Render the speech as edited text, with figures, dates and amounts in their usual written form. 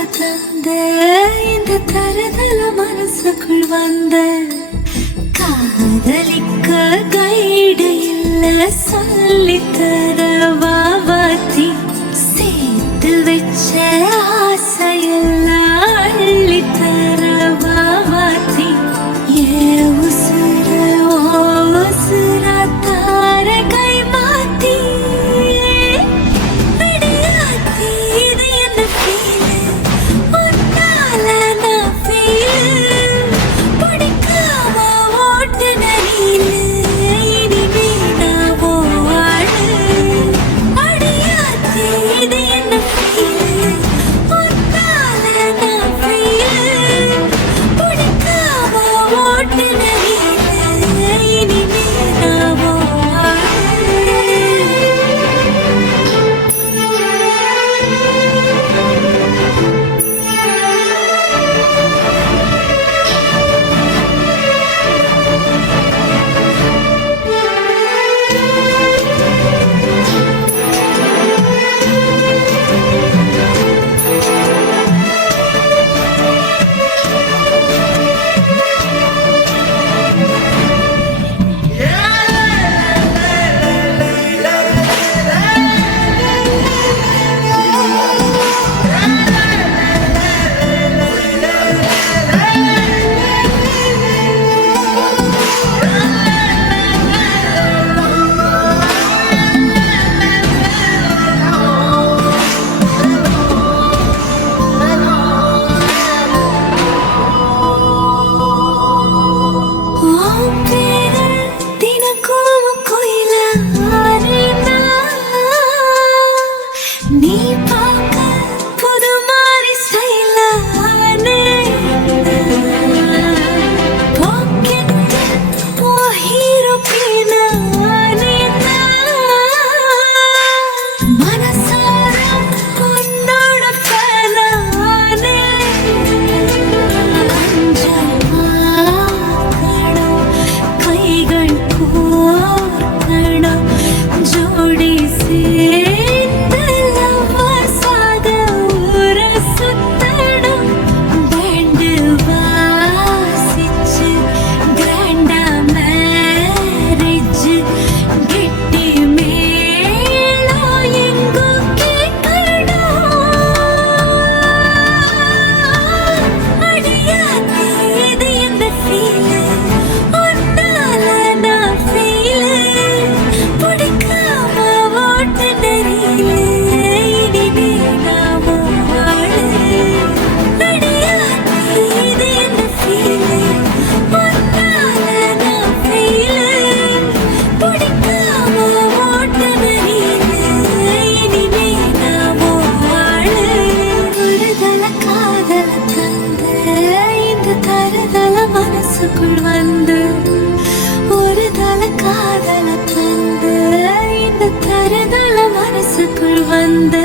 தந்த இந்த தருதல மனசுக்குள் வந்த காதலிக்க கைடு இல்ல சொல்லித்தர வாவாத்தி சேர்த்து வச்ச ஆசையெல்லாம் அள்ளித்தர வாவாத்தி ஏ உசுர ஓ உசுர தார கை மாத்தி விடியாத்தி இது என்ன ஃபீல் உன்னால நான் ஃபீல் பிடிக்காம ஓட்டுன நீலு இனிமே நான் வாழு அடியாத்தி இது என்ன ஃபீல் உன்னால நான் ஃபீல் பிடிக்காம ஓட்டுன நீலு இனிமே நான் வாழு. நீ பார்க்க புது மாதிரி ஸ்டைலானே பாக்கெட் ஓ ஹீரோ பீனானே மனசார உன்னோட ஃபேனானே அஞ்சல் பார்க்கணும் கைகள் கோர்க்கணும் ஜோடி சேர்ந்து லவ்வர்ஸாக ஊர சுத்தணும் பேண்டு வாசிச்சு கிராண்டா மேரேஜ் கெட்டி மேளம் எங்கோ கேட்கணும் அடியாத்தி இது என்ன ஃபீல் உன்னால நான் ஃபீல் பிடிக்காம ஓட்டு நெறியில இனிமே நான் வாழு அடியாத்தி இது என்ன ஃபீல் உன்னால நான் ஃபீல் பிடிக்காம ஓட்டு நெறியில இனிமே நான் வாழு ஒருதல காதல தந்த இந்த தருதல மனசுக்குள் வந்து ஒரு தல காதல தந்த இந்த தருதல மனசுக்குள் வந்து